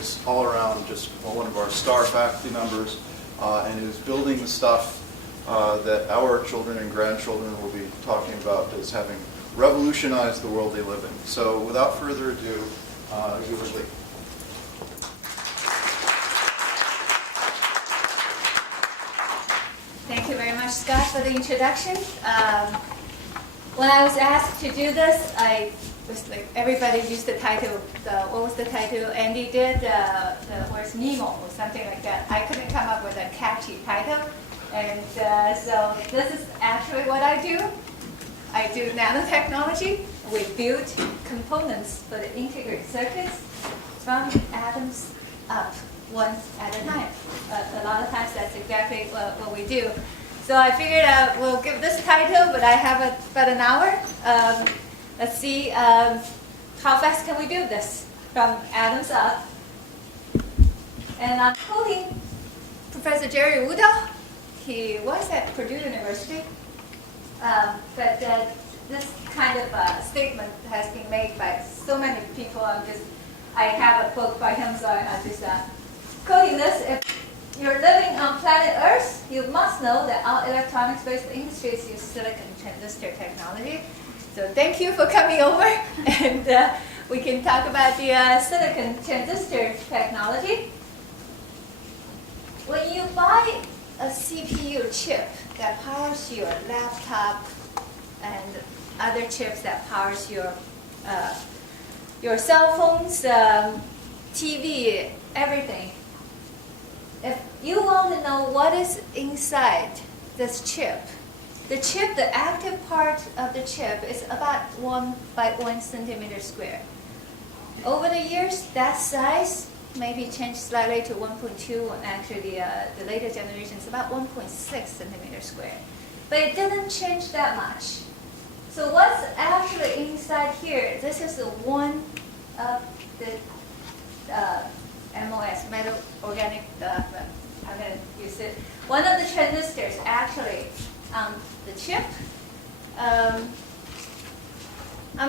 is all around just one of our star faculty members, and is building the stuff that our children and grandchildren will be talking about as having revolutionized the world they live in. So without further ado, Julie Lee. Thank you very much, Scott, for the introduction. When I was asked to do this, I was like, everybody used the title. What was the title Andy did? Where's Nemo or something like that. I couldn't come up with a catchy title. And so this is actually what I do. I do nanotechnology. We build components for the integrated circuits from atoms up, one at a time. A lot of times that's exactly what we do. So I figured we'll give this title, but I have about an hour. Let's see how fast can we build this from atoms up. And I'm quoting Professor Jerry Udall. He was at Purdue University. But this kind of statement has been made by so many people. I have a quote by him, so I'm just quoting this. If you're living on planet Earth, you must know that all electronics-based industries use silicon transistor technology. So thank you for coming over, and we can talk about the silicon transistor technology. When you buy a CPU chip that powers your laptop and other chips that powers your cell phones, TV, everything. If you want to know what is inside this chip, the active part of the chip is about 1 by 1 centimeter square. Over the years, that size maybe changed slightly to 1.2, and actually the later generation is about 1.6 centimeter square. But it didn't change that much. So what's actually inside here, this is the one of the MOS, metal organic, I'm going to use it. One of the transistors actually on the chip. I'm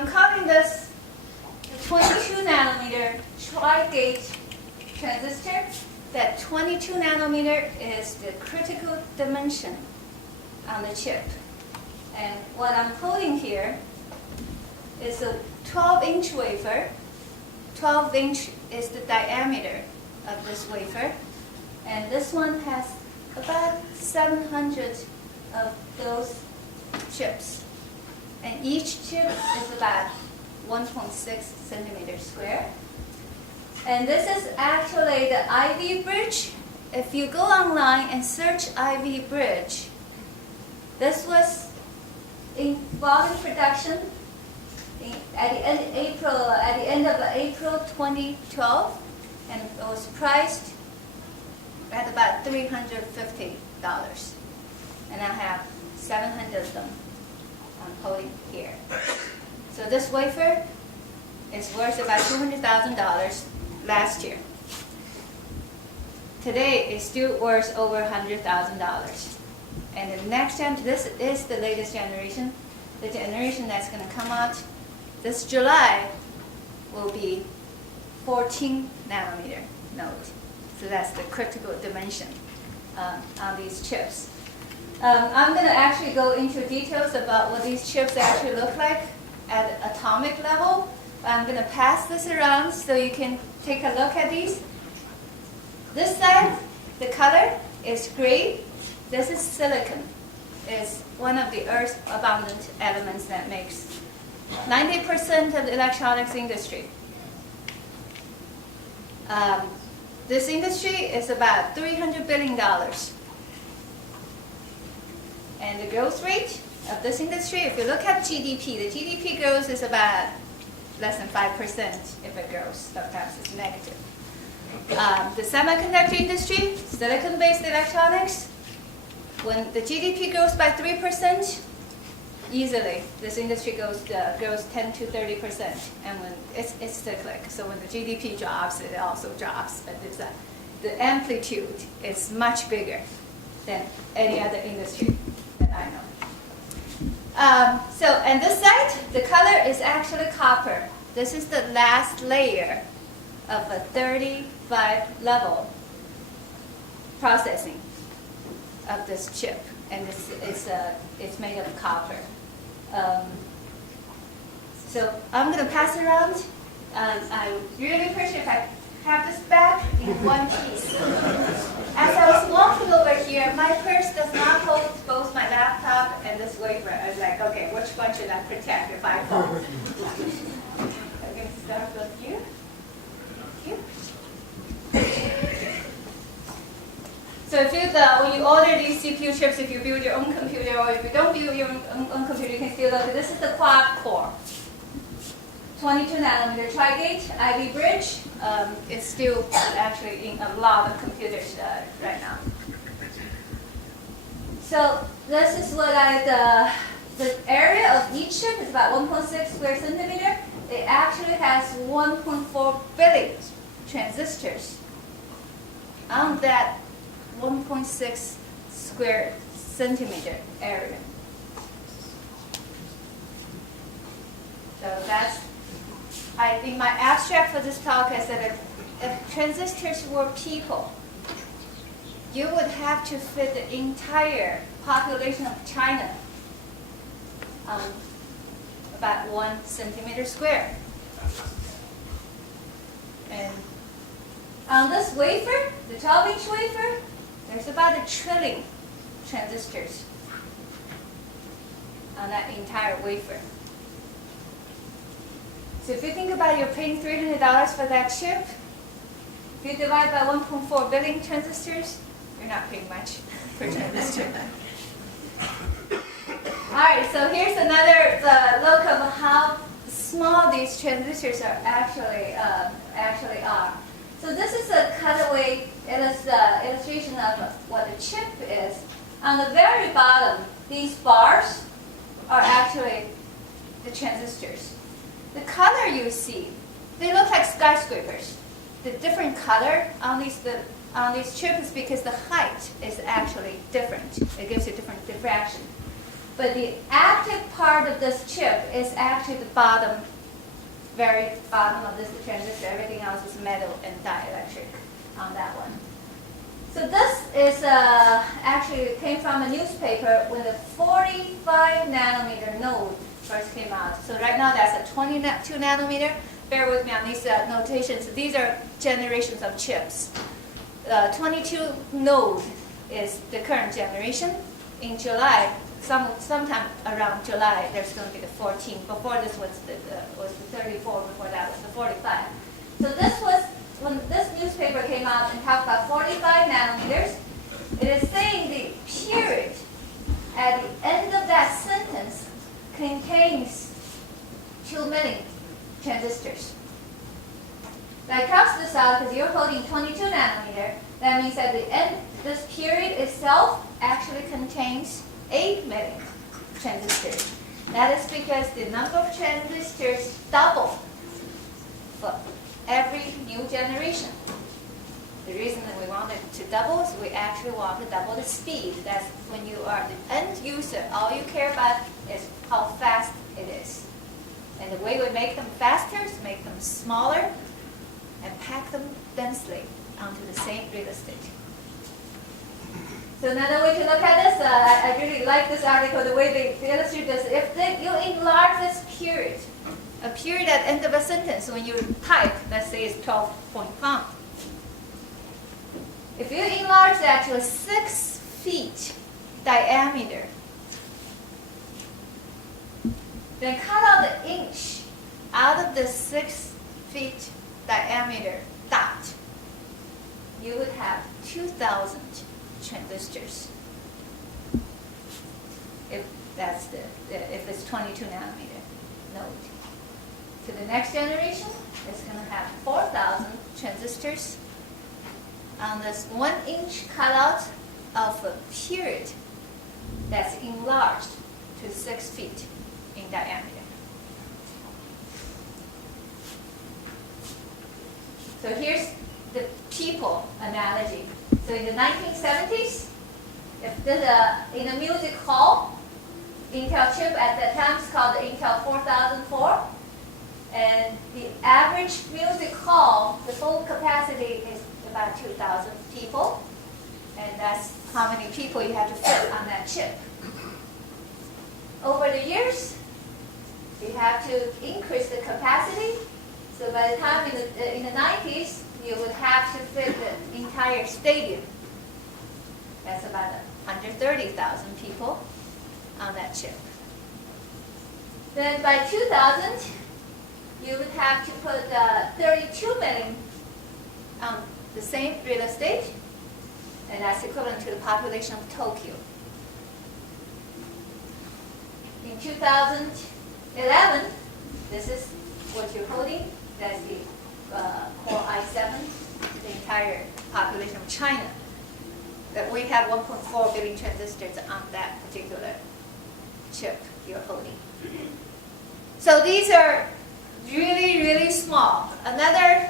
calling this the 22 nanometer tri-gate transistor. That 22 nanometer is the critical dimension on the chip. And what I'm quoting here is a 12-inch wafer. 12-inch is the diameter of this wafer. And this one has about 700 of those chips. And each chip is about 1.6 centimeters square. And this is actually the Ivy bridge. If you go online and search Ivy bridge, this was in volume production at the end of April 2012, and it was priced at about $350. And I have 700 of them I'm holding here. So this wafer is worth about $200,000 last year. Today it's still worth over $100,000. And the next this is the latest generation. The generation that's going to come out this July will be 14 nanometer node. So that's the critical dimension on these chips. I'm going to actually go into details about what these chips actually look like at atomic level. I'm going to pass this around so you can take a look at these. This side, the color is gray. This is silicon. It's one of the Earth's abundant elements that makes 90% of the electronics industry. This industry is about $300 billion. And the growth rate of this industry, if you look at GDP, the GDP growth is about less than 5% if it grows. Sometimes it's negative. The semiconductor industry, silicon-based electronics, when the GDP grows by 3%, easily this industry grows 10 to 30%, and when it's cyclic. So when the GDP drops, it also drops, but the amplitude is much bigger than any other industry that I know. So and this side, the color is actually copper. This is the last layer of a 35 level processing of this chip, and it's made of copper. So I'm going to pass it around. I really appreciate if I have this back in one piece. As I was walking over here, my purse does not hold both my laptop and this wafer. I was like, okay, which one should I protect if I fall? I'm going to start with you. So if when you order these CPU chips, if you build your own computer, or if you don't build your own computer, you can still look. This is the quad core. 22 nanometer Tri-Gate, Ivy Bridge. It's still actually in a lot of computers right now. So this is what the area of each chip is about 1.6 square centimeter. It actually has 1.4 billion transistors on that 1.6 square centimeter area. So that's, I think my abstract for this talk is that if transistors were people, you would have to fit the entire population of China on about 1 centimeter square. And on this wafer, the 12-inch wafer, there's about 1 trillion transistors on that entire wafer. So if you think about you're paying $300 for that chip, if you divide by 1.4 billion transistors, you're not paying much per transistor. All right, so here's another look of how small these transistors are actually are. So this is a cutaway illustration of what a chip is. On the very bottom, these bars are actually the transistors. The color you see, they look like skyscrapers. The different color on these chips is because the height is actually different. It gives you different diffraction. But the active part of this chip is actually the bottom, very bottom of this transistor. Everything else is metal and dielectric on that one. So this is actually came from a newspaper when the 45 nanometer node first came out. So right now that's a 22 nanometer. Bear with me on these notations. These are generations of chips. 22 node is the current generation. In July, sometime around July, there's going to be the 14. Before this was the 34. Before that was the 45. So this was when this newspaper came out and talked about 45 nanometers. It is saying the period at the end of that sentence contains 2 million transistors. That cross this out because you're holding 22 nanometer. That means at the end, this period itself actually contains 8 million transistors. That is because the number of transistors double for every new generation. The reason that we want it to double is we actually want to double the speed. That's when you are the end user, all you care about is how fast it is. And the way we make them faster is make them smaller and pack them densely onto the same real estate. So another way to look at this, I really like this article, the way they illustrate this. If you enlarge this period, a period at the end of a sentence, when you type, let's say it's 12-point font. If you enlarge that to a 6 feet diameter, then cut out the inch out of the 6 feet diameter dot, you would have 2,000 transistors. If it's 22 nanometer node. To the next generation, it's going to have 4,000 transistors on this 1 inch cutout of a period that's enlarged to 6 feet in diameter. So here's the people analogy. So in the 1970s, if in a music hall, Intel chip at that time is called the Intel 4004. And the average music hall, the full capacity is about 2,000 people. And that's how many people you have to fit on that chip. Over the years, you have to increase the capacity. So by the time in the 90s, you would have to fit the entire stadium. That's about 130,000 people on that chip. Then by 2000, you would have to put 32 million on the same real estate, and that's equivalent to the population of Tokyo. In 2011, this is what you're holding. That's the Core i7, the entire population of China. That we have 1.4 billion transistors on that particular chip you're holding. So these are really, really small. Another,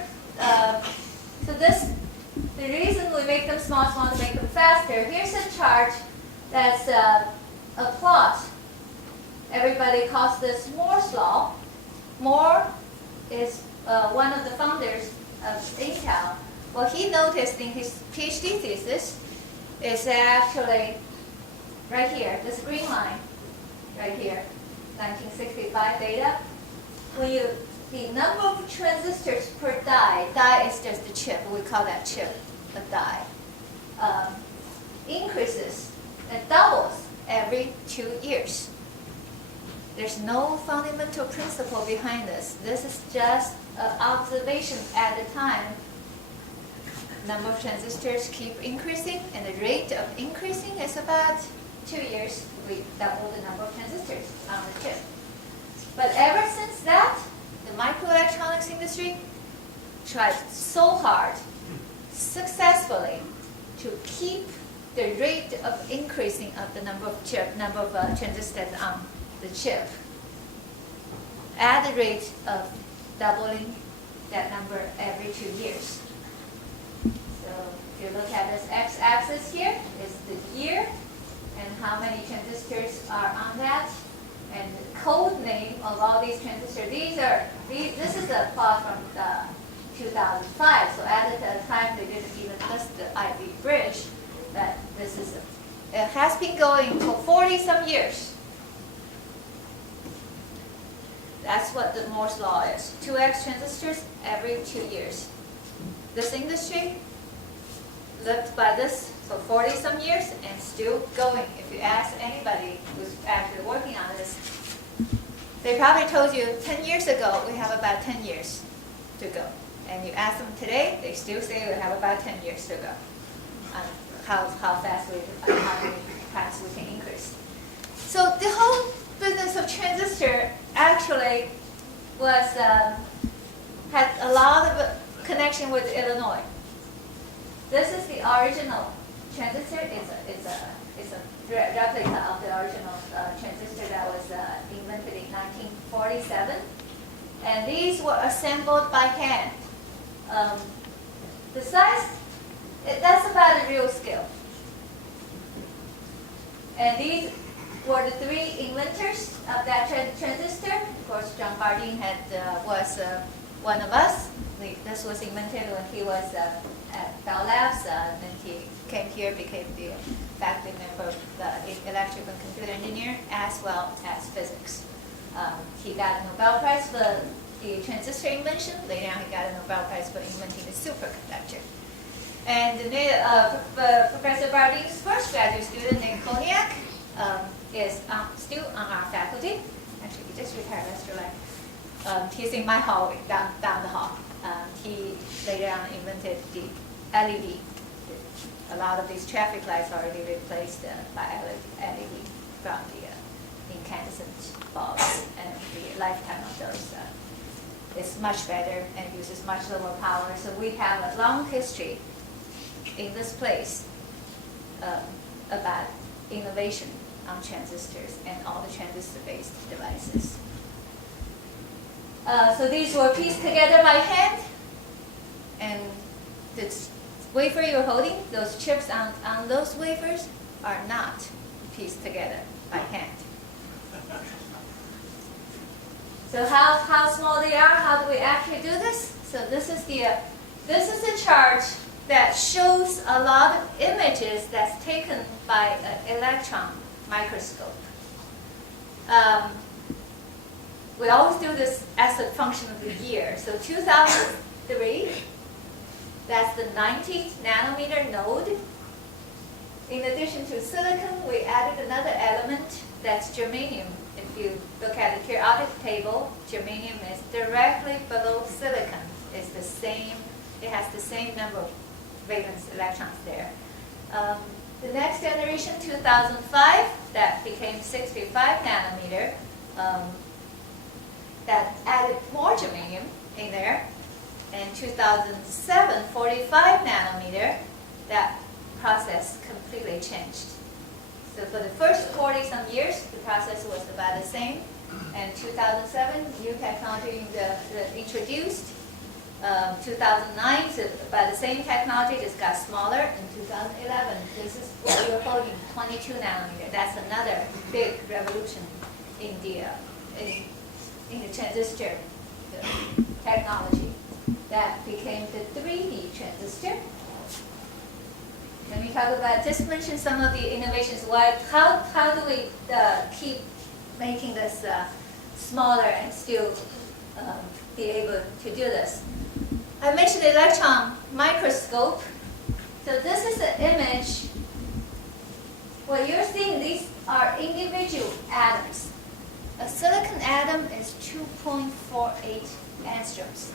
the reason we make them small to make them faster. Here's a chart that's a plot. Everybody calls this Moore's law. Moore is one of the founders of Intel. What he noticed in his PhD thesis is actually right here, this green line, right here, 1965 data. The number of transistors per die is just a chip, we call that chip a die, increases and doubles every 2 years. There's no fundamental principle behind this. This is just an observation at the time. Number of transistors keep increasing, and the rate of increasing is about 2 years. We double the number of transistors on the chip. But ever since that, the microelectronics industry tried so hard, successfully, to keep the rate of increasing of the number of transistors on the chip at the rate of doubling that number every 2 years. So if you look at this x-axis here, is the year and how many transistors are on that, and the code name of all these transistors. This is a plot from 2005. So at the time they didn't even list the Ivy Bridge, but it has been going for 40 some years. That's what the Moore's law is. 2x transistors every 2 years. This industry lived by this for 40 some years and still going. If you ask anybody who's actually working on this, they probably told you 10 years ago we have about 10 years to go. And you ask them today, they still say we have about 10 years to go. How many times we can increase. So the whole business of transistor actually had a lot of connection with Illinois. This is the original transistor. It's a replica of the original transistor that was invented in 1947. And these were assembled by hand. The size, that's about a real scale. And these were the three inventors of that transistor. Of course, John Bardeen was one of us. This was invented when he was at Bell Labs, and he came here, became the faculty member of the electrical and computer engineer, as well as physics. He got a Nobel Prize for the transistor invention. Later on, he got a Nobel Prize for inventing the superconductor. And Professor Bardeen's first graduate student, Nick Koniak, is still on our faculty. Actually, he just retired last July. He's in my hallway, down the hall. He later on invented the LED. A lot of these traffic lights are already replaced by LED from the incandescent bulbs, and the lifetime of those is much better and uses much lower power. So we have a long history in this place about innovation on transistors and all the transistor-based devices. So these were pieced together by hand, and the wafer you're holding, those chips on those wafers are not pieced together by hand. So how small they are? How do we actually do this? So this is the chart that shows a lot of images that's taken by an electron microscope. We always do this as a function of the year. So 2003, that's the 90 nanometer node. In addition to silicon, we added another element that's germanium. If you look at the periodic table, germanium is directly below silicon. It's the same, it has the same number of valence electrons there. The next generation, 2005, that became 65 nanometer. That added more germanium in there. And 2007, 45 nanometer, that process completely changed. So for the first 40-some years, the process was about the same. And 2007, new technology introduced. 2009, so about the same technology, just got smaller. In 2011, this is what we're holding, 22 nanometer. That's another big revolution in the transistor technology. That became the 3D transistor. Let me talk about, just mention some of the innovations. How do we keep making this smaller and still be able to do this? I mentioned the electron microscope. So this is an image. What you're seeing, these are individual atoms. A silicon atom is 2.48 angstroms.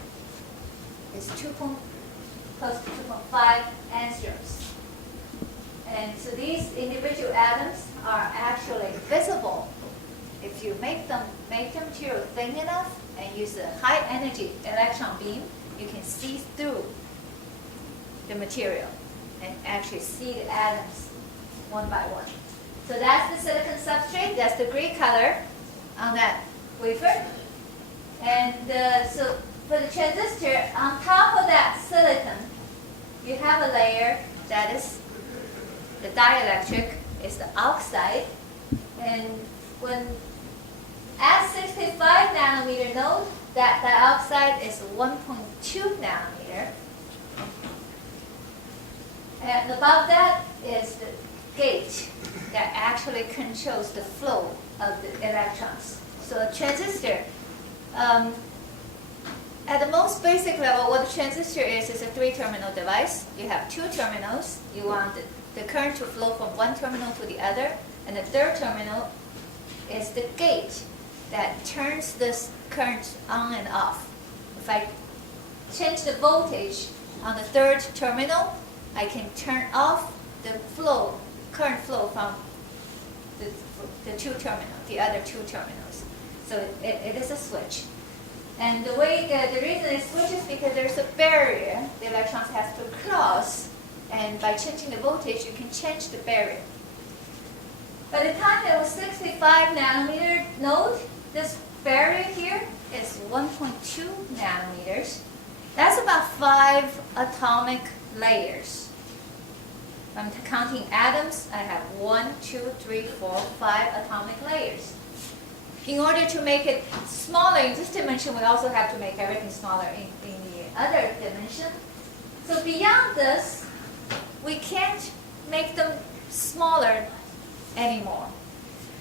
It's close to 2.5 angstroms. And so these individual atoms are actually visible. If you make the material thin enough and use a high energy electron beam, you can see through the material and actually see the atoms one by one. So that's the silicon substrate. That's the gray color on that wafer. And so for the transistor, on top of that silicon, you have a layer that is the dielectric, is the oxide. And when at 65 nanometer node, that dioxide is 1.2 nanometer. And above that is the gate that actually controls the flow of the electrons. So a transistor, at the most basic level, what a transistor is a three-terminal device. You have two terminals. You want the current to flow from one terminal to the other. And the third terminal is the gate that turns this current on and off. If I change the voltage on the third terminal, I can turn off the current flow from the other two terminals. So it is a switch. And the reason it switches because there's a barrier the electrons have to cross, and by changing the voltage, you can change the barrier. By the time it was 65 nanometer node, this barrier here is 1.2 nanometers. That's about 5 atomic layers. If I'm counting atoms, I have 1, 2, 3, 4, 5 atomic layers. In order to make it smaller in this dimension, we also have to make everything smaller in the other dimension. So beyond this, we can't make them smaller anymore.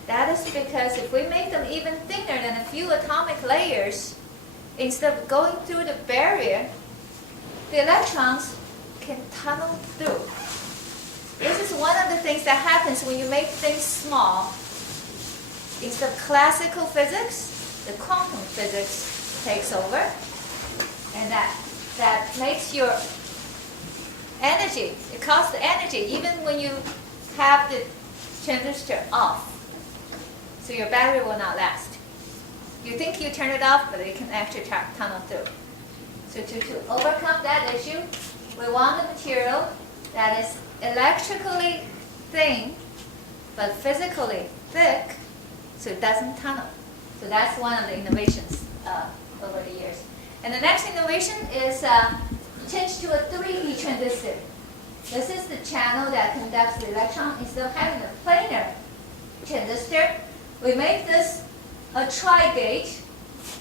That is because if we make them even thinner than a few atomic layers, instead of going through the barrier, the electrons can tunnel through. This is one of the things that happens when you make things small. Instead of classical physics, the quantum physics takes over, and that makes your energy, it costs the energy even when you have the transistor off. So your battery will not last. You think you turn it off, but it can actually tunnel through. So to overcome that issue, we want a material that is electrically thin, but physically thick, so it doesn't tunnel. So that's one of the innovations over the years. And the next innovation is change to a 3D transistor. This is the channel that conducts the electron. Instead of having a planar transistor, we make this a tri-gate,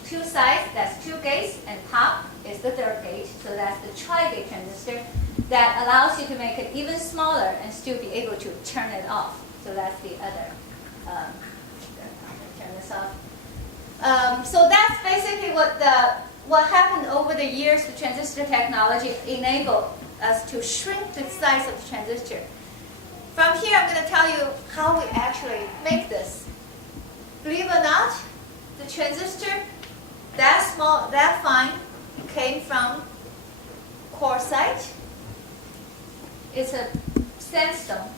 2 two sides, that's two gates, and top is the third gate. So that's the tri-gate transistor that allows you to make it even smaller and still be able to turn it off. So that's the other. Turn this off. So that's basically what happened over the years. The transistor technology enabled us to shrink the size of the transistor. From here, I'm going to tell you how we actually make this. Believe it or not, the transistor, that small, that fine, came from quartzite. It's a sandstone.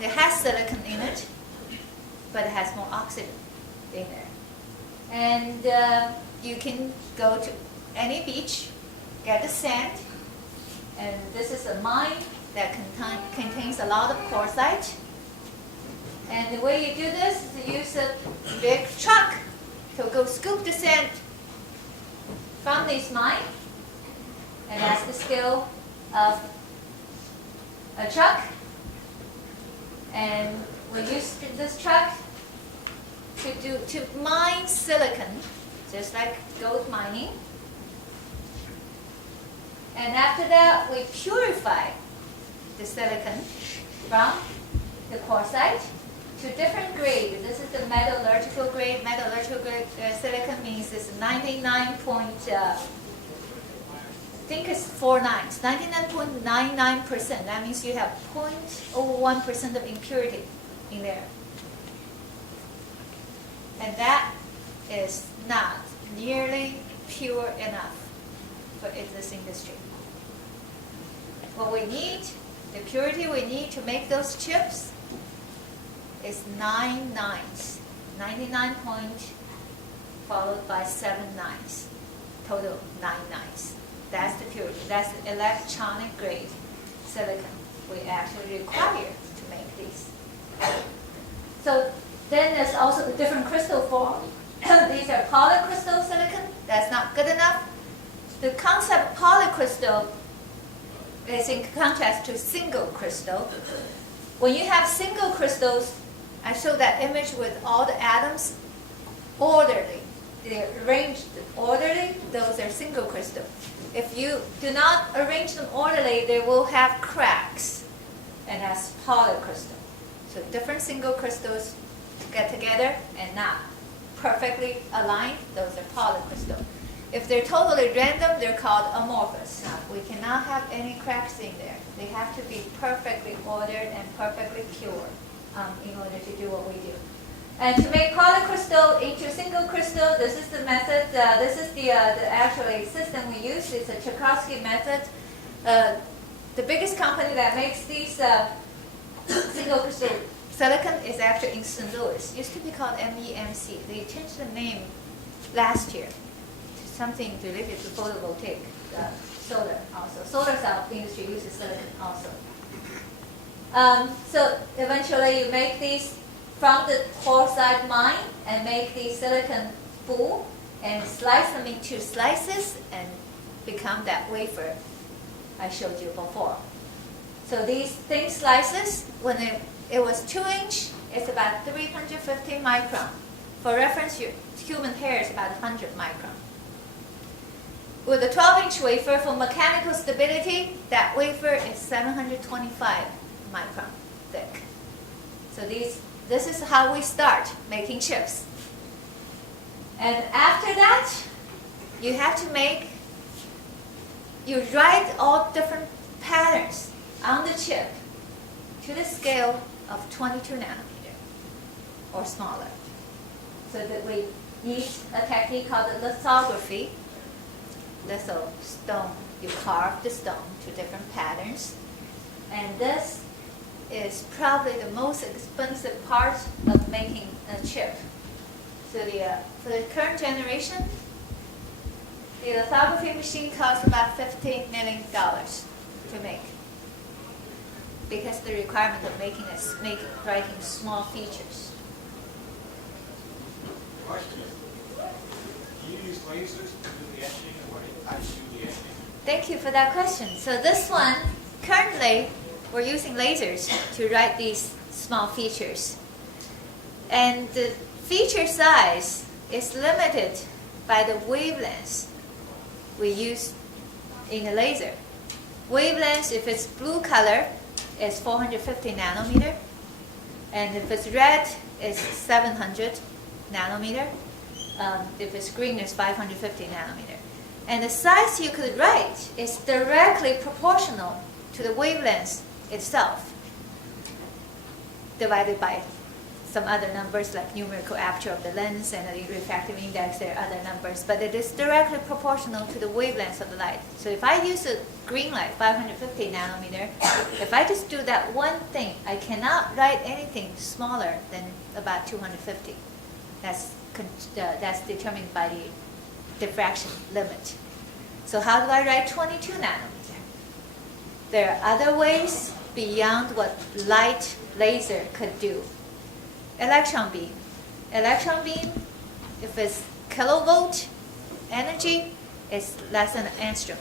It has silicon in it, but it has more oxygen in there. And you can go to any beach, get the sand, and this is a mine that contains a lot of quartzite. And the way you do this is to use a big truck to go scoop the sand from this mine. And that's the scale of a truck. And we use this truck to mine silicon, just like gold mining. And after that, we purify the silicon from the quartzite to different grade. This is the metallurgical grade. Metallurgical grade silicon means it's 99.99%. That means you have 0.01% of impurity in there. And that is not nearly pure enough for this industry. What we need, the purity we need to make those chips is 9 nines. 99 point followed by 7 nines. Total 9 nines. That's the purity. That's the electronic grade silicon we actually require to make these. So then there's also the different crystal form. These are polycrystal silicon. That's not good enough. The concept of polycrystal is in contrast to single crystal. When you have single crystals, I show that image with all the atoms orderly. They're arranged orderly. Those are single crystal. If you do not arrange them orderly, they will have cracks, and that's polycrystal. So different single crystals get together and not perfectly aligned. Those are polycrystal. If they're totally random, they're called amorphous. We cannot have any cracks in there. They have to be perfectly ordered and perfectly pure in order to do what we do. And to make polycrystal into single crystal, this is the method. This is the actually system we use. It's a Tchaikovsky method. The biggest company that makes these single crystal silicon is actually in St. Louis. It used to be called MEMC. They changed the name last year to something related to photovoltaic, solar also. Solar cell industry uses silicon also. So eventually you make these from the quartzite mine and make the silicon spool and slice them into slices and become that wafer I showed you before. So these thin slices, when it was 2-inch, it's about 350 micron. For reference, your human hair is about 100 micron. With a 12-inch wafer, for mechanical stability, that wafer is 725 micron thick. So this is how we start making chips. And after that, you have to you write all different patterns on the chip to the scale of 22 nanometer or smaller. So that we use a technique called lithography. Litho stone, you carve the stone to different patterns. And this is probably the most expensive part of making a chip. So for the current generation, the lithography machine costs about $15 million to make, because the requirement of writing small features. Question: do you use lasers to do the etching, or how do you do the etching? Thank you for that question. So this one, currently, we're using lasers to write these small features. And the feature size is limited by the wavelengths we use in a laser. Wavelengths, if it's blue color, is 450 nanometer. And if it's red, it's 700 nanometer. If it's green, it's 550 nanometer. And the size you could write is directly proportional to the wavelength itself, divided by some other numbers like numerical aperture of the lens and the refractive index. There are other numbers, but it is directly proportional to the wavelength of the light. So if I use a green light, 550 nanometer, if I just do that one thing, I cannot write anything smaller than about 250. That's determined by the diffraction limit. So how do I write 22 nanometer? There are other ways beyond what light laser could do. Electron beam. Electron beam, if it's kilovolt energy, is less than an angstrom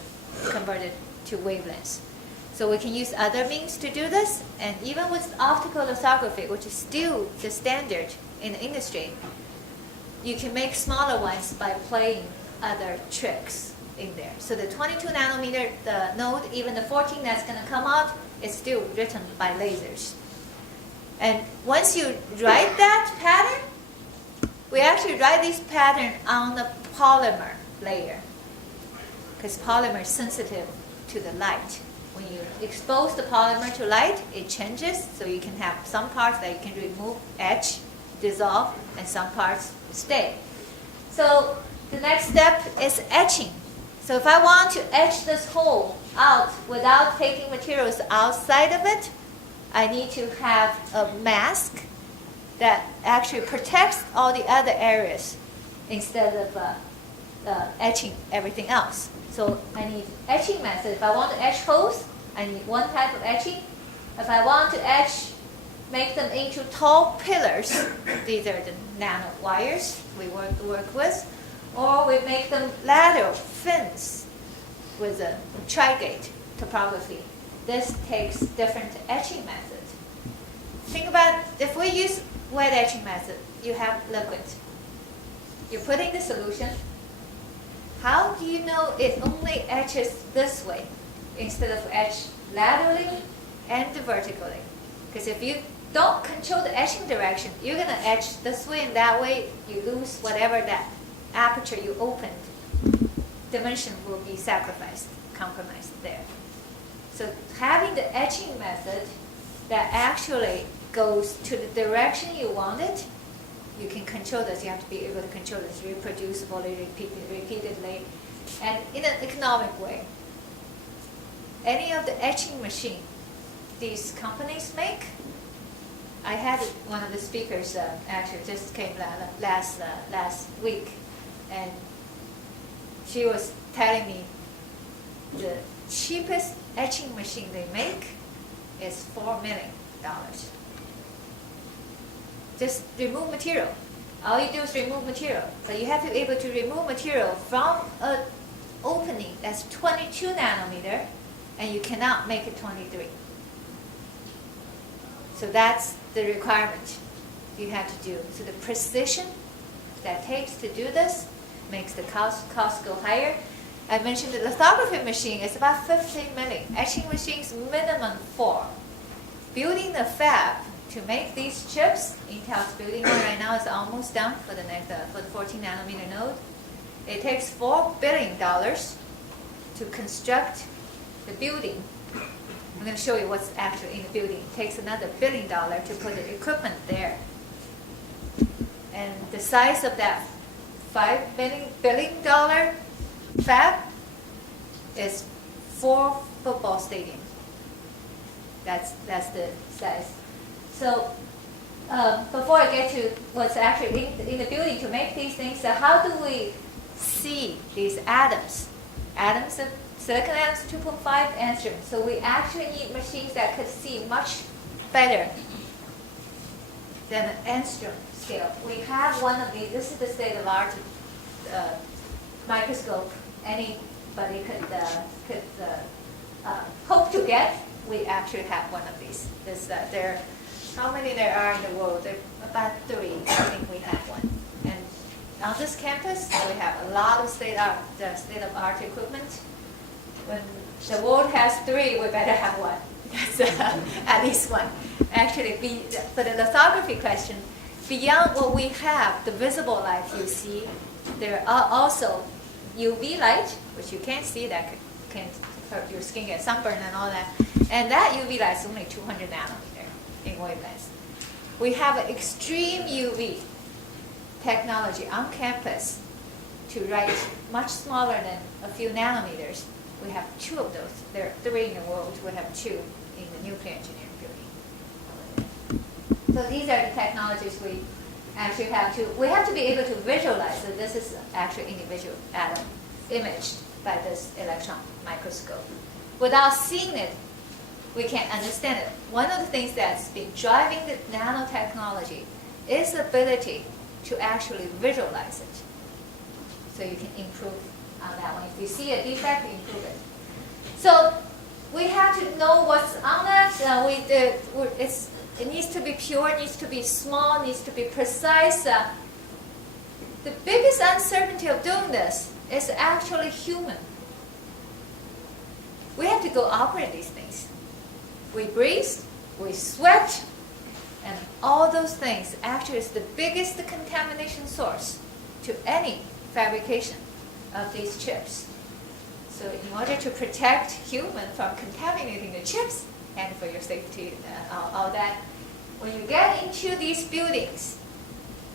converted to wavelengths. So we can use other means to do this, and even with optical lithography, which is still the standard in the industry, you can make smaller ones by playing other tricks in there. So the 22 nanometer, the node, even the 14 that's going to come out, is still written by lasers. And once you write that pattern, we actually write this pattern on the polymer layer, because polymer is sensitive to the light. When you expose the polymer to light, it changes, so you can have some parts that you can remove, etch, dissolve, and some parts stay. So the next step is etching. So if I want to etch this hole out without taking materials outside of it, I need to have a mask that actually protects all the other areas instead of etching everything else. So I need etching method. If I want to etch holes, I need one type of etching. If I want to etch, make them into tall pillars, these are the nano wires we work with, or we make them lateral fins with a tri-gate topography. This takes different etching methods. Think about if we use wet etching method, you have liquid. You're putting the solution. How do you know it only etches this way instead of etch laterally and vertically? Because if you don't control the etching direction, you're going to etch this way and that way. You lose whatever that aperture you opened. Dimension will be sacrificed, compromised there. So having the etching method that actually goes to the direction you want it, you can control this. You have to be able to control this reproducibly, repeatedly, and in an economic way. Any of the etching machine these companies make, I had one of the speakers actually just came last week, and she was telling me the cheapest etching machine they make is $4 million. Just remove material. All you do is remove material. But you have to be able to remove material from an opening that's 22 nanometer, and you cannot make it 23. So that's the requirement you have to do. So the precision that takes to do this makes the cost go higher. I mentioned the lithography machine is about 15 million. Etching machines minimum 4. Building the fab to make these chips, Intel's building one right now is almost done for the 14 nanometer node. It takes $4 billion to construct the building. I'm going to show you what's actually in the building. It takes another $1 billion to put the equipment there. And the size of that $5 billion fab is 4 football stadiums. That's the size. So before I get to what's actually in the building to make these things, so how do we see these atoms? Atoms of silicon atoms, 2.5 angstrom. So we actually need machines that could see much better than an angstrom scale. We have one of these. This is the state-of-the-art microscope anybody could hope to get. We actually have one of these. How many there are in the world? There are about 3. I think we have one. And on this campus, we have a lot of state-of-art equipment. When the world has 3, we better have 1. That's at least 1. Actually, for the lithography question, beyond what we have, the visible light you see, there are also UV light, which you can't see, that can hurt your skin, get sunburn and all that. And that UV light is only 200 nanometer in wavelength. We have an extreme UV technology on campus to write much smaller than a few nanometers. We have 2 of those. There are 3 in the world. We have 2 in the nuclear engineering building. So these are the technologies we actually have to. We have to be able to visualize that this is actually individual atom imaged by this electron microscope. Without seeing it, we can't understand it. One of the things that's been driving the nanotechnology is the ability to actually visualize it. So you can improve on that one. If you see a defect, improve it. So we have to know what's on it. It needs to be pure, needs to be small, needs to be precise. The biggest uncertainty of doing this is actually human. We have to go operate these things. We breathe, we sweat, and all those things actually is the biggest contamination source to any fabrication of these chips. So in order to protect human from contaminating the chips and for your safety, all that, when you get into these buildings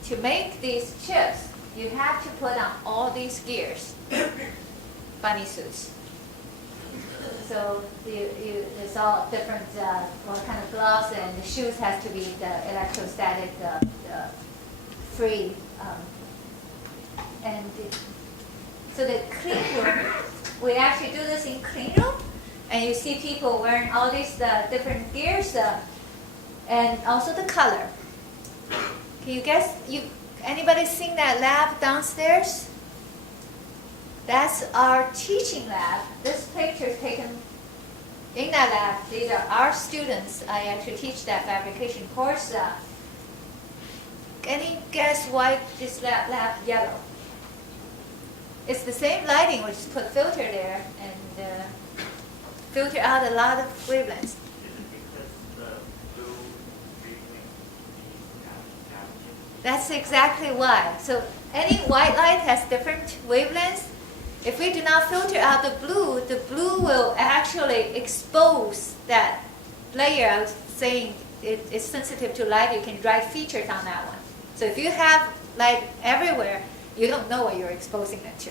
to make these chips, you have to put on all these gears, bunny suits. So there's all different what kind of gloves, and the shoes has to be the electrostatic free. So the clean room, we actually do this in clean room, and you see people wearing all these different gears, and also the color. Can you guess? Anybody seen that lab downstairs? That's our teaching lab. This picture is taken in that lab. These are our students. I actually teach that fabrication course. Any guess why this lab yellow? It's the same lighting, we just put filter there and filter out a lot of wavelengths. That's exactly why. So any white light has different wavelengths. If we do not filter out the blue will actually expose that layer. I was saying it's sensitive to light. You can write features on that one. So if you have light everywhere, you don't know what you're exposing it to.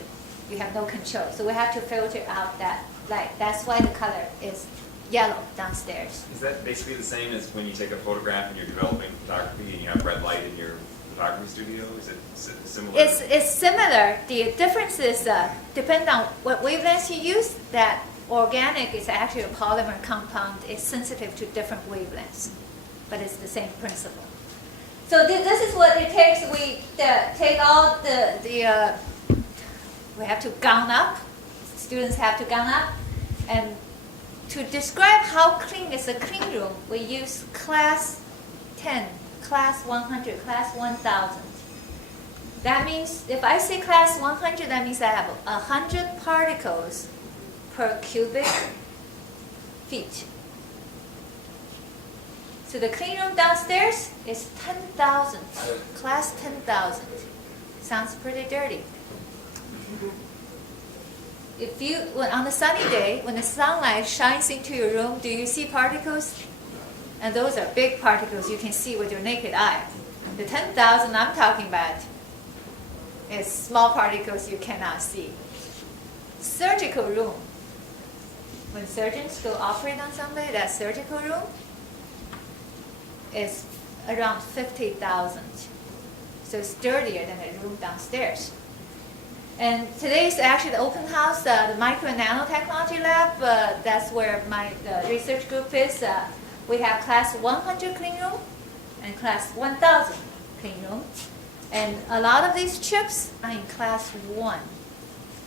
You have no control. So we have to filter out that light. That's why the color is yellow downstairs. Is that basically the same as when you take a photograph and you're developing photography and you have red light in your photography studio? Is it similar? It's similar. The difference is depending on what wavelengths you use. That organic is actually a polymer compound. It's sensitive to different wavelengths, but it's the same principle. So this is what it takes. We take all we have to gown up. Students have to gown up, and to describe how clean is a clean room, we use class 10. Class 100, class 1000. That means, if I say class 100, that means I have 100 particles per cubic feet. So the clean room downstairs is 10,000, class 10,000. Sounds pretty dirty. On a sunny day, when the sunlight shines into your room, do you see particles? And those are big particles you can see with your naked eye. The 10,000 I'm talking about is small particles you cannot see. Surgical room. When surgeons go operate on somebody, that surgical room is around 50,000. So it's dirtier than the room downstairs. And today is actually the open house, the micro and nanotechnology lab. That's where the research group is. We have class 100 clean room and class 1000 clean room. And a lot of these chips are in class 1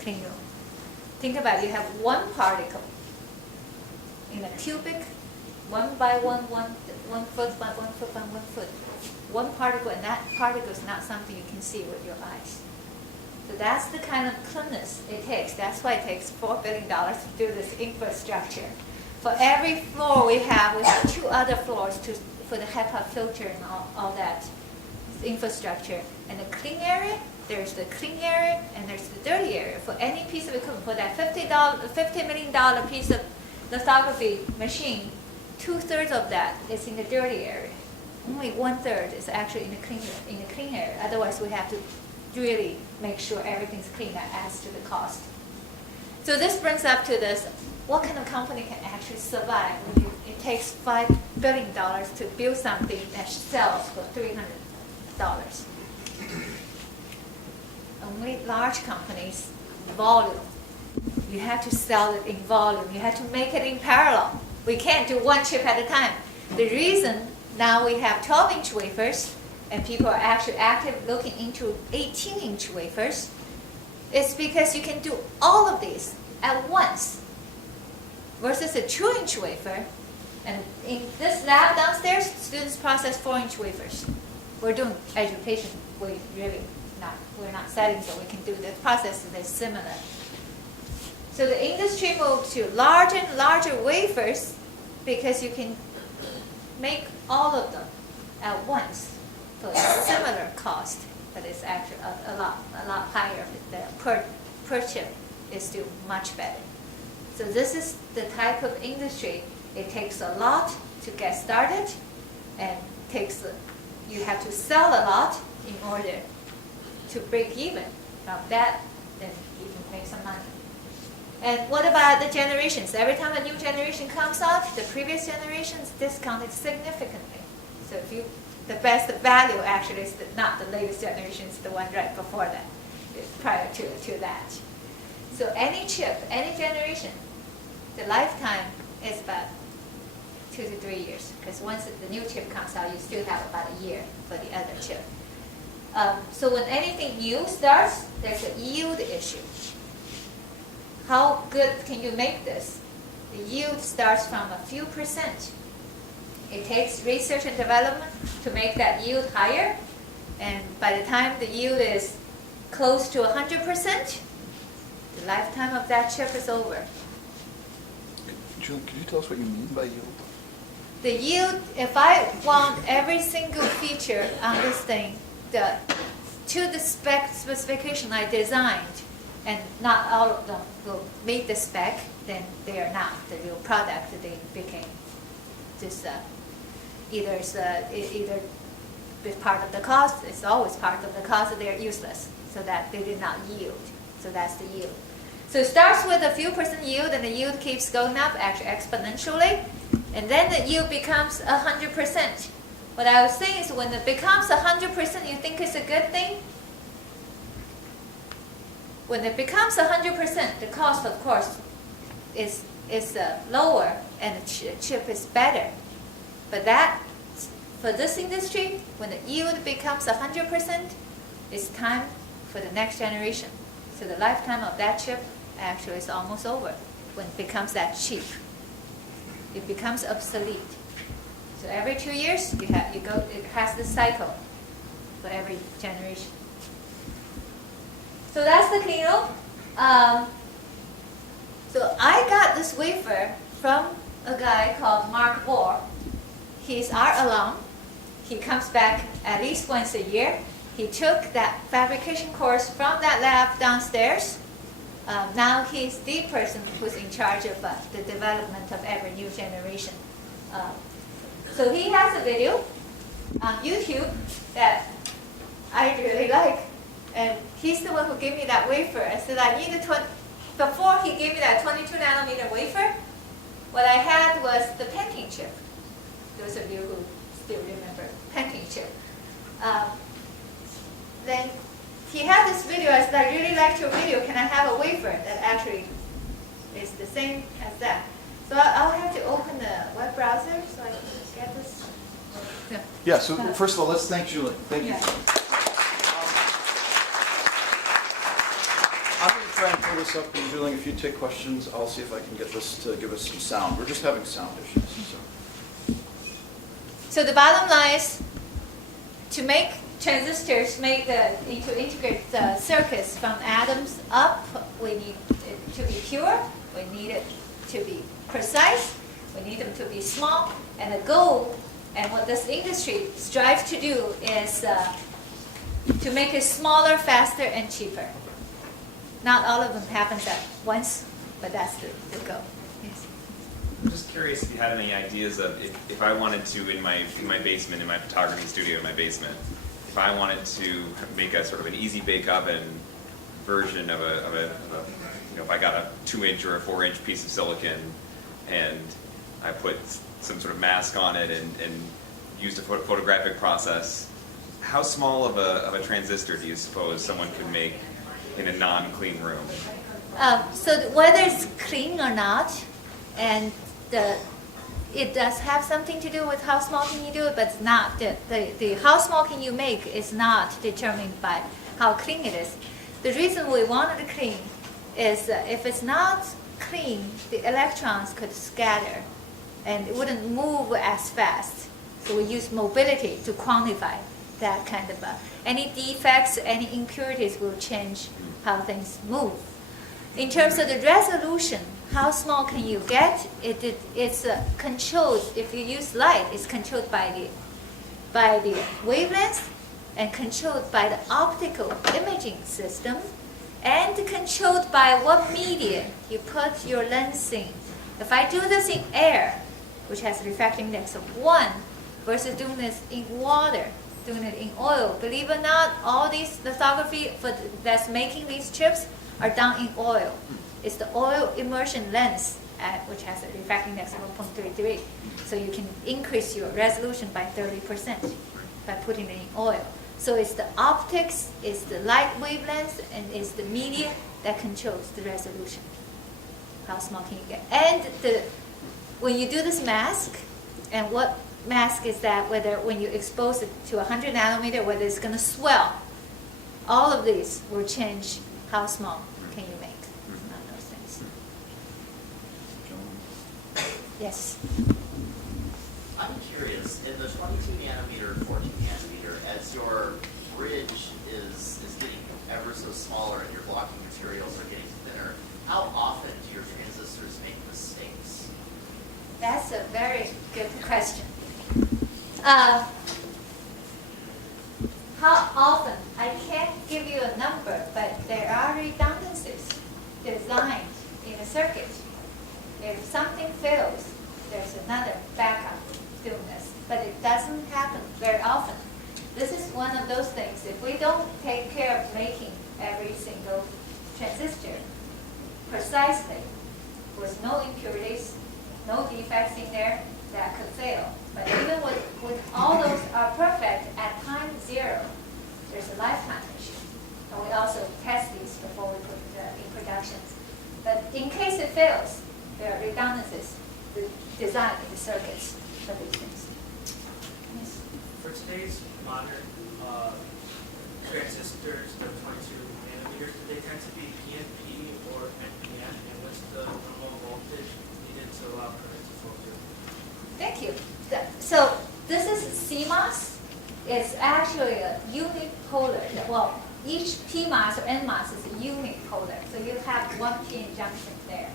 clean room. Think about it, you have one particle in a cubic, 1 by 1 foot by 1 foot by 1 foot. One particle, and that particle is not something you can see with your eyes. So that's the kind of cleanness it takes. That's why it takes $4 billion to do this infrastructure. For every floor we have 2 other floors for the HEPA filter and all that infrastructure. And the clean area, there's the clean area and there's the dirty area. For any piece of equipment, for that $50 million piece of lithography machine, 2/3 of that is in the dirty area. Only 1/3 is actually in the clean area. Otherwise, we have to really make sure everything's clean. That adds to the cost. So this brings up to this: what kind of company can actually survive? It takes $5 billion to build something that sells for $300. Only large companies, volume. You have to sell it in volume. You have to make it in parallel. We can't do one chip at a time. The reason now we have 12-inch wafers and people are actually active looking into 18-inch wafers is because you can do all of these at once versus a 2-inch wafer. And in this lab downstairs, students process 4-inch wafers. We're doing education. We're not studying, so we can do the process that's similar. So the industry moved to larger and larger wafers because you can make all of them at once for a similar cost, but it's actually a lot higher. The per chip is still much better. So this is the type of industry. It takes a lot to get started, and you have to sell a lot in order to break even. From that, then you can make some money. And what about the generations? Every time a new generation comes out, the previous generation is discounted significantly. So the best value actually is not the latest generation, it's the one right before that, prior to that. So any chip, any generation, the lifetime is about 2 to 3 years, because once the new chip comes out, you still have about a year for the other chip. So when anything new starts, there's a yield issue. How good can you make this? The yield starts from a few percent. It takes research and development to make that yield higher, and by the time the yield is close to 100%, the lifetime of that chip is over. Julie, could you tell us what you mean by yield? The yield, if I want every single feature on this thing to the specification I designed, and not all of them will meet the spec, then they are not the real product. They became just either part of the cost. It's always part of the cost. They are useless, so that they did not yield. So that's the yield. So it starts with a few percent yield, and the yield keeps going up, actually exponentially, and then the yield becomes 100%. What I was saying is, when it becomes 100%, you think it's a good thing? When it becomes 100%, the cost, of course, is lower, and the chip is better. But for this industry, when the yield becomes 100%, it's time for the next generation. So the lifetime of that chip actually is almost over when it becomes that cheap. It becomes obsolete. So every 2 years, it has this cycle for every generation. So that's the clean room. So I got this wafer from a guy called Mark Bohr. He's our alum. He comes back at least once a year. He took that fabrication course from that lab downstairs. Now he's the person who's in charge of the development of every new generation. So he has a video on YouTube that I really like. And he's the one who gave me that wafer. I said I need before he gave me that 22 nanometer wafer, what I had was the painting chip. Those of you who still remember painting chip. Then he had this video. I said, I really liked your video. Can I have a wafer that actually is the same as that? So I'll have to open the web browser so I can get this. Yeah, so first of all, let's thank Julie. Thank you. Yeah. I'm going to try and pull this up, and Julie, if you take questions, I'll see if I can get this to give us some sound. We're just having sound issues. So the bottom line is, to make transistors make to integrate the circuits from atoms up, we need it to be pure, we need it to be precise, we need them to be small, and the goal, and what this industry strives to do is to make it smaller, faster, and cheaper. Not all of them happens at once, but that's the goal. Yes. I'm just curious if you had any ideas of if I wanted to in my basement, in my photography studio in my basement, if I wanted to make a sort of an easy bake oven version of a if I got a 2-inch or a 4-inch piece of silicon and I put some sort of mask on it and used a photographic process, how small of a transistor do you suppose someone could make in a non-clean room? So whether it's clean or not, and it does have something to do with how small can you do it, but it's not the how small can you make is not determined by how clean it is. The reason we wanted it clean is if it's not clean, the electrons could scatter and it wouldn't move as fast. So we use mobility to quantify that kind of any defects, any impurities will change how things move. In terms of the resolution, how small can you get? It's controlled. If you use light, it's controlled by the wavelength and controlled by the optical imaging system and controlled by what medium you put your lens in. If I do this in air, which has a refracting index of 1, versus doing this in water, doing it in oil, believe it or not, all these lithography that's making these chips are done in oil. It's the oil immersion lens, which has a refracting index of 1.33. So you can increase your resolution by 30% by putting it in oil. So it's the optics, it's the light wavelength, and it's the media that controls the resolution. How small can you get? And when you do this mask, and what mask is that, whether when you expose it to 100 nanometer, whether it's going to swell, all of these will change how small can you make on those things. Yes? I'm curious, in the 22 nanometer, 14 nanometer, as your bridge is getting ever so smaller and your blocking materials are getting thinner, how often do your transistors make mistakes? That's a very good question. How often? I can't give you a number, but there are redundancies designed in a circuit. If something fails, there's another backup doing this, but it doesn't happen very often. This is one of those things. If we don't take care of making every single transistor precisely, with no impurities, no defects in there, that could fail. But even with all those are perfect at time 0, there's a lifetime issue. And we also test these before we put it in production. But in case it fails, there are redundancies designed in the circuits for these things. Yes. For today's modern transistors, the 22 nanometers, do they tend to be PNP or NPN? And what's the normal voltage needed to allow current to flow through? Thank you. So this is CMOS. It's actually a unipolar. Well, each PMOS or NMOS is a unipolar. So you have one PN junction there.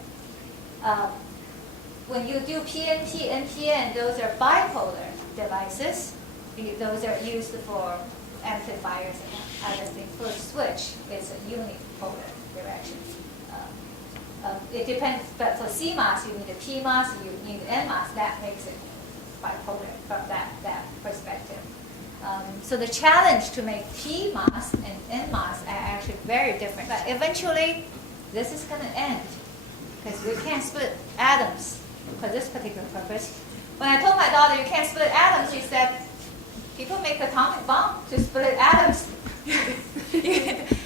When you do PNP, NPN, those are bipolar devices. Those are used for amplifiers and other things. For a switch, it's a unipolar direction. It depends, but for CMOS, you need a PMOS, you need NMOS. That makes it bipolar from that perspective. So the challenge to make PMOS and NMOS are actually very different. But eventually, this is going to end because we can't split atoms for this particular purpose. When I told my daughter you can't split atoms, she said, people make atomic bomb to split atoms.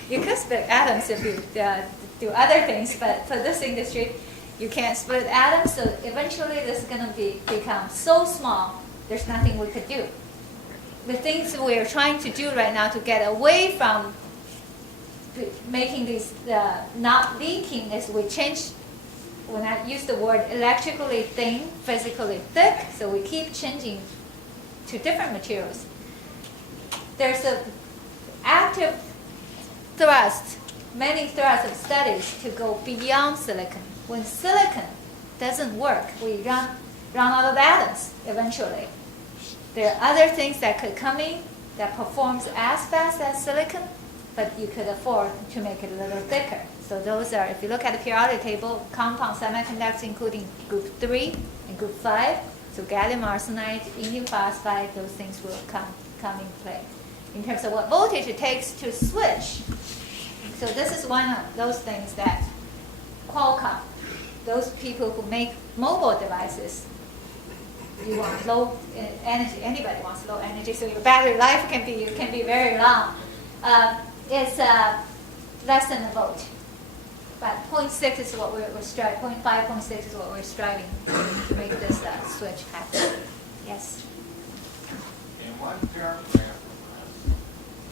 You could split atoms if you do other things, but for this industry, you can't split atoms. So eventually, this is going to become so small, there's nothing we could do. The things we are trying to do right now to get away from making these not leaking is we change. When I use the word electrically thin, physically thick, so we keep changing to different materials. there's a active thrust, many thrusts of studies to go beyond silicon. When silicon doesn't work, we run out of atoms eventually. There are other things that could come in that performs as fast as silicon, but you could afford to make it a little thicker. So those are, if you look at the periodic table, compound semiconductors including group 3 and group 5, so gallium arsenide, indium phosphide, those things will come in play. In terms of what voltage it takes to switch, so this is one of those things that Qualcomm, those people who make mobile devices, you want low energy. Anybody wants low energy, so your battery life can be very long. It's less than a volt, but 0.6 is what we're striving. 0.5, 0.6 is what we're striving to make this switch happen. Yes. In one paragraph,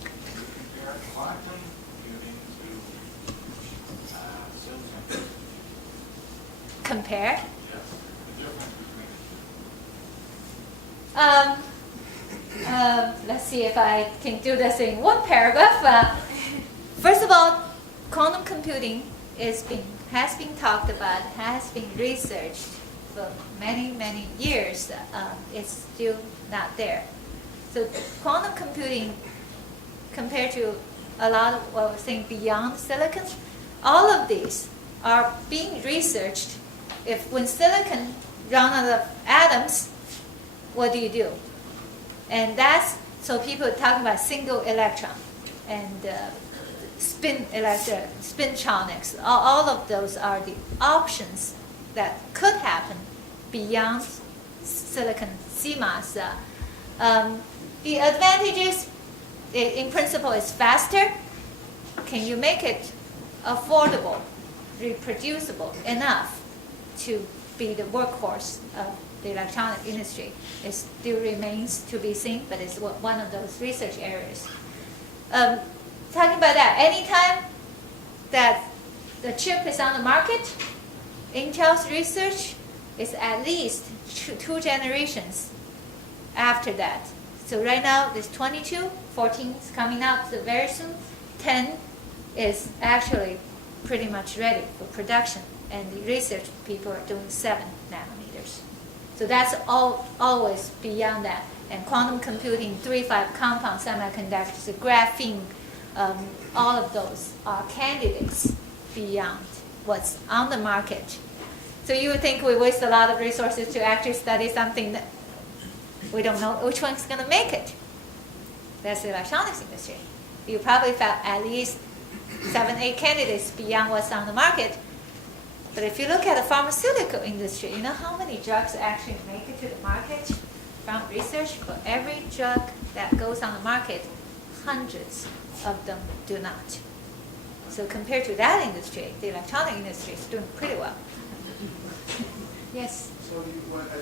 you compare quantum computing to silicon. Compare. Yes, the difference between Let's see if I can do this in one paragraph. First of all, quantum computing has been talked about, has been researched for many years. It's still not there. So quantum computing, compared to a lot of what we're saying beyond silicon, all of these are being researched. When silicon runs out of atoms, what do you do? And so people are talking about single electron and spintronics. All of those are the options that could happen beyond silicon CMOS. The advantages, in principle, is faster. Can you make it affordable, reproducible enough to be the workhorse of the electronic industry? It still remains to be seen, but it's one of those research areas. Talking about that, anytime that the chip is on the market, Intel's research is at least two generations after that. So right now there's 22, 14 is coming out very soon, 10 is actually pretty much ready for production, and the research people are doing 7 nanometers. So that's always beyond that. And quantum computing, 3-5 compound semiconductors, the graphene, all of those are candidates beyond what's on the market. So you would think we waste a lot of resources to actually study something that we don't know which one's going to make it. That's the electronics industry. You probably found at least 7, 8 candidates beyond what's on the market. But if you look at the pharmaceutical industry, you know how many drugs actually make it to the market from research? For every drug that goes on the market, hundreds of them do not. So compared to that industry, the electronic industry is doing pretty well. Yes? So as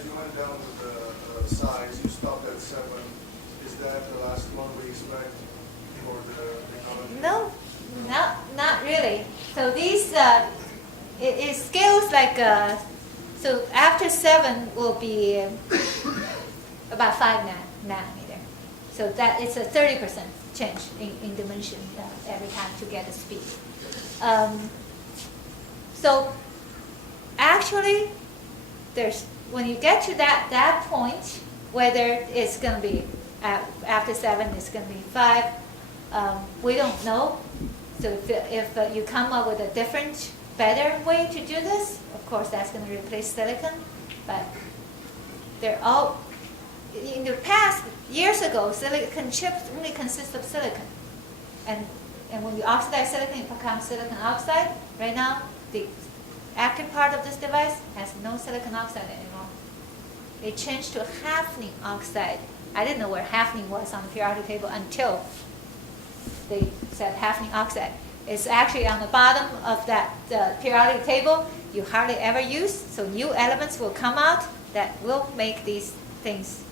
you went down with the size, you stopped at 7. Is that the last one we expect for the technology? No, not really. So these, it scales like, so after 7 will be about 5 nanometer. So that it's a 30% change in dimension every time to get the speed. So actually, when you get to that point, whether it's going to be after 7, it's going to be 5, we don't know. So if you come up with a different, better way to do this, of course that's going to replace silicon. But they're all, in the past, years ago, silicon chips only consist of silicon. And when you oxidize silicon, it becomes silicon oxide. Right now, the active part of this device has no silicon oxide anymore. They changed to hafnium oxide. I didn't know where hafnium was on the periodic table until they said hafnium oxide. It's actually on the bottom of that periodic table. You hardly ever use, so new elements will come out that will make these things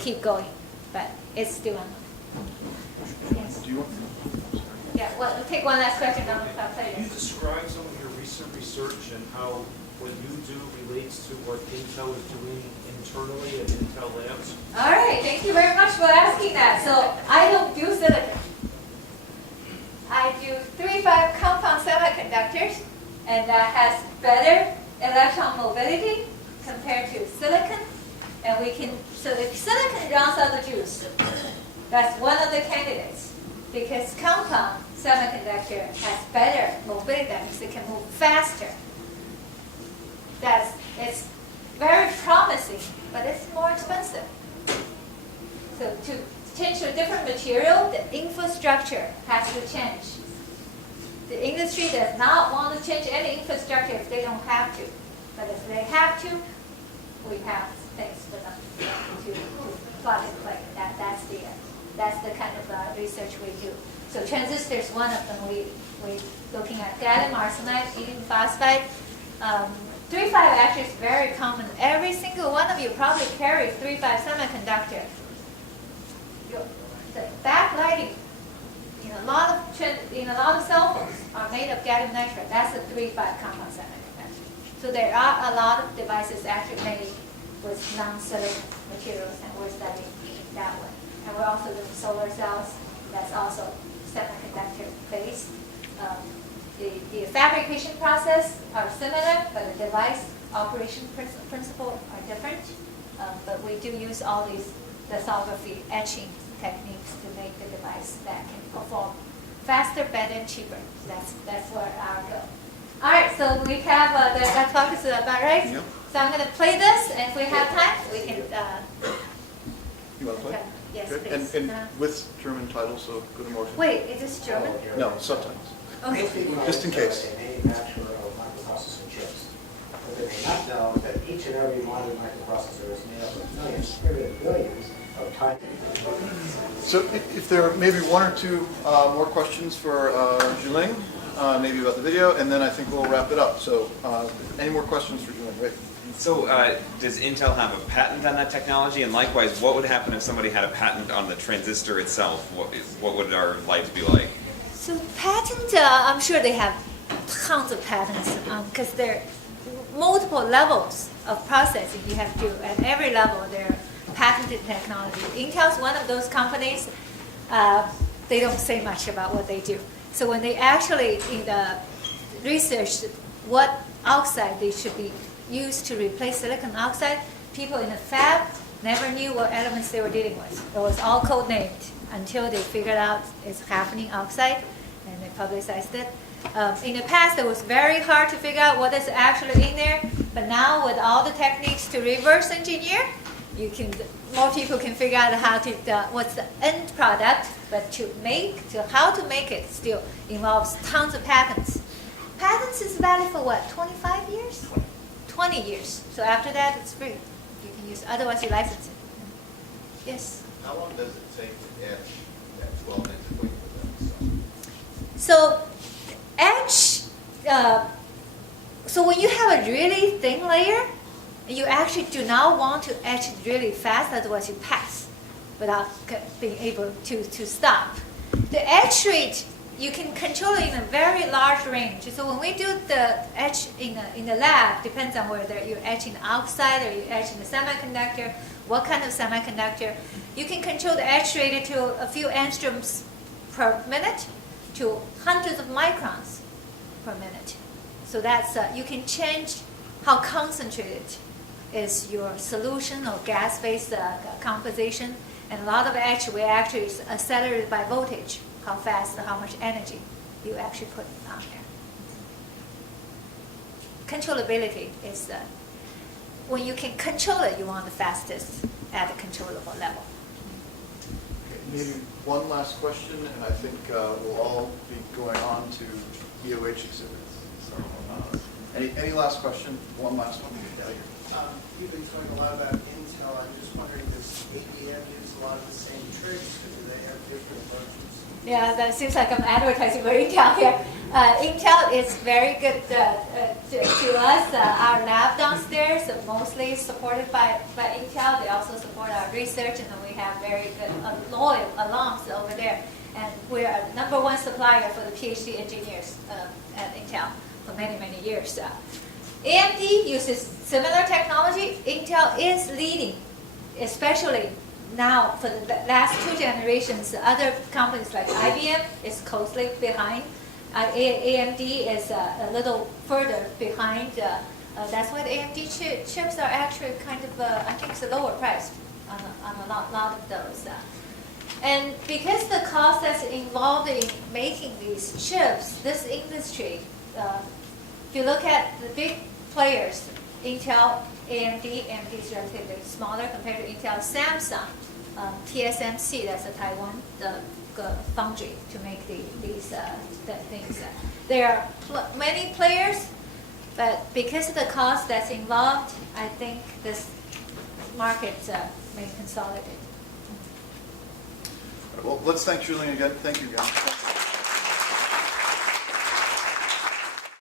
keep going, but it's still unknown. Yes. Do you want? Yeah. Well, we'll take one last question. Then we'll play Can you this. describe some of your recent research and how what you do relates to what Intel is doing internally at Intel Labs? All right. Thank you very much for asking that. So I don't do and that has better electron mobility compared to silicon. And we can, so if silicon runs out of juice, that's one of the candidates. Because compound semiconductor has better mobility, that means it can move faster. It's very promising, but it's more expensive. So to change to a different material, the infrastructure has to change. The industry does not want to change any infrastructure if they don't have to. But if they have to, we have things for them to plug and play. That's the kind of research we do. So transistors, one of them, we looking at gallium arsenide, indium phosphide. 3,5 actually is very common. Every single one of you probably carries 3,5 semiconductor. The backlighting in a lot of cell phones are made of gallium nitride. That's a 3,5 compound semiconductor. So there are a lot of devices actually made with non-silicon materials, and we're studying that one. And we're also doing solar cells. That's also semiconductor based. The fabrication process are similar, but the device operation principle are different. But we do use all these lithography etching techniques to make the device that can perform faster, better, and cheaper. That's where our goal. All right, so we have that talk is about right. Yep. So I'm going to play this, and if we have time, we can. You want to play? Yes, Good. please. And with German titles, so good emotion. Wait, is this German? No, subtitles. Okay. Just in case. A manufacturer of microprocessor chips. But they may not know that each and every modern microprocessor is made up of millions, billions of tiny. So if there are maybe one or two more questions for Juling, maybe about the video, and then I think we'll wrap it up. So any more questions for Juling? Wait. So does Intel have a patent on that technology? And likewise, what would happen if somebody had a patent on the transistor itself? What would our lives be like? So patent, I'm sure they have tons of patents because there are multiple levels of processing you have to do. At every level, there are patented technology. Intel's one of those companies. They don't say much about what they do. So when they actually in the research what oxide they should be used to replace silicon oxide, people in the fab never knew what elements they were dealing with. It was all code named until they figured out it's hafnium oxide, and they publicized it. In the past, it was very hard to figure out what is actually in there, but now with all the techniques to reverse engineer, more people can figure out how to what's the end product, but how to make it still involves tons of patents. Patents is valid for what? 25 years? 20 years. So after that, it's free. You can use. Otherwise, you license it. Yes. How long does it take to etch that 12-inch wafer? So etch. So when you have a really thin layer, you actually do not want to etch it really fast, otherwise you pass without being able to stop. The etch rate, you can control it in a very large range. So when we do the etch in the lab, depends on whether you're etching oxide or you're etching the semiconductor, what kind of semiconductor. You can control the etch rate to a few angstroms per minute to hundreds of microns per minute. So that's you can change how concentrated is your solution or gas-based composition. And a lot of etch we actually accelerate by voltage, how fast, how much energy you actually put on there. Controllability is when you can control it, you want the fastest at a controllable level. Maybe one last question, and I think we'll all be going on to EOH exhibits. So, any last question? One last one. You've been talking a lot about Intel. I'm just wondering, does ABM use a lot of the same tricks, or do they have different versions? Yeah, that seems like I'm advertising for Intel here. Intel is very good to us. Our lab downstairs is mostly supported by Intel. They also support our research, and then we have very good loyal alums over there. And we're a #1 supplier for the PhD engineers at Intel for many, many years. AMD uses similar technology. Intel is leading, especially now for the last 2 generations. Other companies like IBM is closely behind. AMD is a little further behind. That's why the AMD chips are actually kind of, I think it's a lower price on a lot of those. And because the cost that's involved in making these chips, this industry, if you look at the big players, Intel, AMD is relatively smaller compared to Intel, Samsung, TSMC, that's a Taiwan foundry to make these things. There are many players, but because of the cost that's involved, I think this market may consolidate. Well, let's thank Julian again. Thank you, guys.